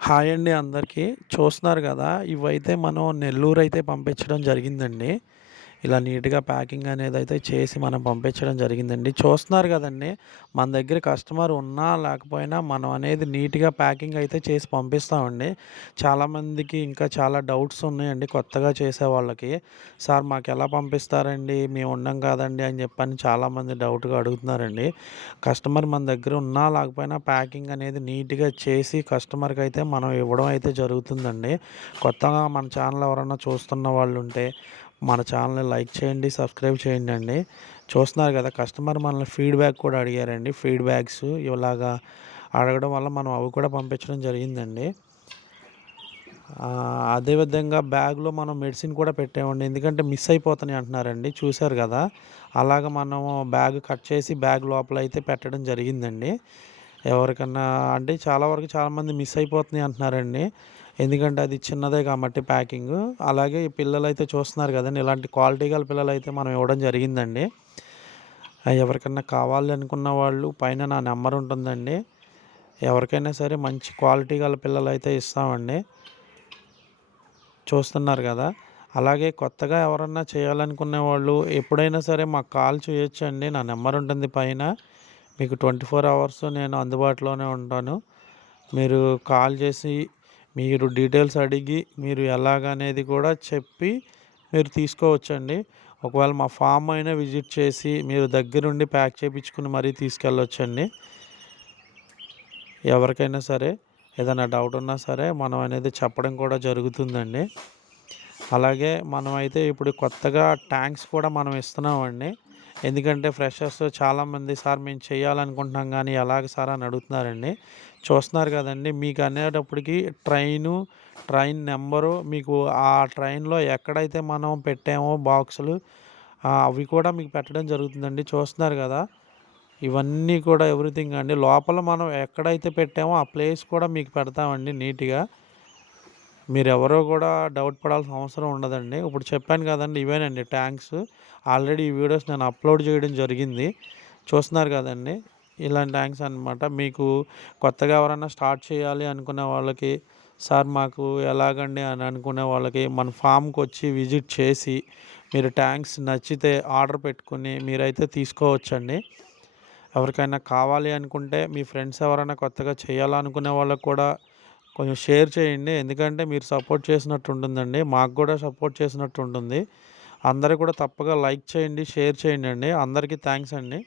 Hi అండి అందరికీ. చూస్తున్నారు కదా ఇవైతే మనం నెల్లూరు అయితే పంపించడం జరిగిందండి. ఇలా నీట్గా ప్యాకింగ్ అనేది అయితే చేసి మనం పంపించడం జరిగిందండి. చూస్తున్నారు కదండి మన దగ్గర కస్టమర్ ఉన్నా లేకపోయినా మనం అనేది నీట్గా ప్యాకింగ్ అయితే చేసి పంపిస్తామండి. చాలామందికి ఇంకా చాలా డౌట్స్ ఉన్నాయండి కొత్తగా చేసే వాళ్ళకి. సార్ మాకు ఎలా పంపిస్తారండి? మేము ఉండం కాదండి అని చెప్పని చాలామంది డౌట్గా అడుగుతున్నారండి. కస్టమర్ మన దగ్గర ఉన్నా లేకపోయినా ప్యాకింగ్ అనేది నీట్గా చేసి కస్టమర్కి అయితే మనం ఇవ్వడం అయితే జరుగుతుందండి. కొత్తగా మన ఛానల్ ఎవరైనా చూస్తున్న వాళ్ళు ఉంటే మన ఛానల్ని లైక్ చేయండి సబ్స్క్రైబ్ చేయండి అండి. చూస్తున్నారు కదా కస్టమర్ మనల్ని ఫీడ్బ్యాక్ కూడా అడిగారండి. ఫీడ్బ్యాక్స్ ఇలాగా అడగడం వల్ల మనం అవి కూడా పంపించడం జరిగిందండి. అదేవిధంగా బ్యాగ్లో మనం మెడిసిన్ కూడా పెట్టామండి. ఎందుకంటే మిస్ అయిపోతున్నాయి అంటున్నారండి. చూశారు కదా అలాగ మనం బ్యాగ్ కట్ చేసి బ్యాగ్ లోపల అయితే పెట్టడం జరిగిందండి. ఎవరికన్నా అంటే చాలా వరకు చాలామంది మిస్ అయిపోతున్నాయి అంటున్నారండి. ఎందుకంటే అది చిన్నదే కాబట్టి ప్యాకింగ్. అలాగే పిల్లలు అయితే చూస్తున్నారు కదండి ఇలాంటి క్వాలిటీ గల పిల్లలు అయితే మనం ఇవ్వడం జరిగిందండి. ఎవరికన్నా కావాలి అనుకున్న వాళ్ళు పైన నా నెంబర్ ఉంటుందండి. ఎవరికైనా సరే మంచి క్వాలిటీ గల పిల్లలు అయితే ఇస్తామండి. చూస్తున్నారు కదా. అలాగే కొత్తగా ఎవరన్నా చేయాలనుకునే వాళ్ళు ఎప్పుడైనా సరే మాకు కాల్ చేయొచ్చు అండి నా నెంబర్ ఉంటుంది పైన. మీకు ట్వంటీ ఫోర్ అవర్స్ నేను అందుబాటులోనే ఉంటాను. మీరు కాల్ చేసి మీరు డీటెయిల్స్ అడిగి మీరు ఎలాగనేది కూడా చెప్పి మీరు తీసుకోవచ్చండి. ఒకవేళ మా ఫామ్ అయినా విజిట్ చేసి మీరు దగ్గరుండి ప్యాక్ చేయించుకుని మరీ తీసుకెళ్ళొచ్చండి. ఎవరికైనా సరే ఏదైనా డౌట్ ఉన్నా సరే మనం అనేది చెప్పడం కూడా జరుగుతుందండి. అలాగే మనమైతే ఇప్పుడు కొత్తగా ట్యాంక్స్ కూడా మనం ఇస్తున్నామండి. ఎందుకంటే ఫ్రెషర్స్ చాలామంది సార్ మేము చేయాలనుకుంటున్నాం కానీ ఎలాగ సార్ అని అడుగుతున్నారండి. చూస్తున్నారు కదండి మీకు అనేటప్పటికి ట్రైను ట్రైన్ నెంబరు మీకు ఆ ట్రైన్లో ఎక్కడైతే మనం పెట్టామో బాక్సులు అవి కూడా మీకు పెట్టడం జరుగుతుందండి. చూస్తున్నారు కదా ఇవన్నీ కూడా ఎవ్రీథింగ్ అండి. లోపల మనం ఎక్కడైతే పెట్టామో ఆ ప్లేస్ కూడా మీకు పెడతామండి నీట్గా. మీరు ఎవరో కూడా డౌట్ పడాల్సిన అవసరం ఉండదండి. ఇప్పుడు చెప్పాను కదండి ఇవేనండి ట్యాంక్స్. ఆల్రెడీ ఈ వీడియోస్ నేను అప్లోడ్ చేయడం జరిగింది. చూస్తున్నారు కదండి ఇలాంటి ట్యాంక్స్ అనమాట మీకు కొత్తగా ఎవరైనా స్టార్ట్ చేయాలి అనుకునే వాళ్ళకి సార్ మాకు ఎలాగండి? అని అనుకునే వాళ్ళకి మన ఫామ్కి వచ్చి విజిట్ చేసి మీరు ట్యాంక్స్ నచ్చితే ఆర్డర్ పెట్టుకుని మీరైతే తీసుకోవచ్చండి. ఎవరికైనా కావాలి అనుకుంటే మీ ఫ్రెండ్స్ ఎవరైనా కొత్తగా చేయాలనుకునే వాళ్ళకు కూడా కొంచెం షేర్ చేయండి. ఎందుకంటే మీరు సపోర్ట్ చేసినట్టు ఉంటుందండి మాకు కూడా సపోర్ట్ చేసినట్టు ఉంటుంది అందరూ కూడా తప్పగా లైక్ చేయండి షేర్ చేయండి అండి. అందరికీ థ్యాంక్స్ అండి.